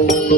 Thank you.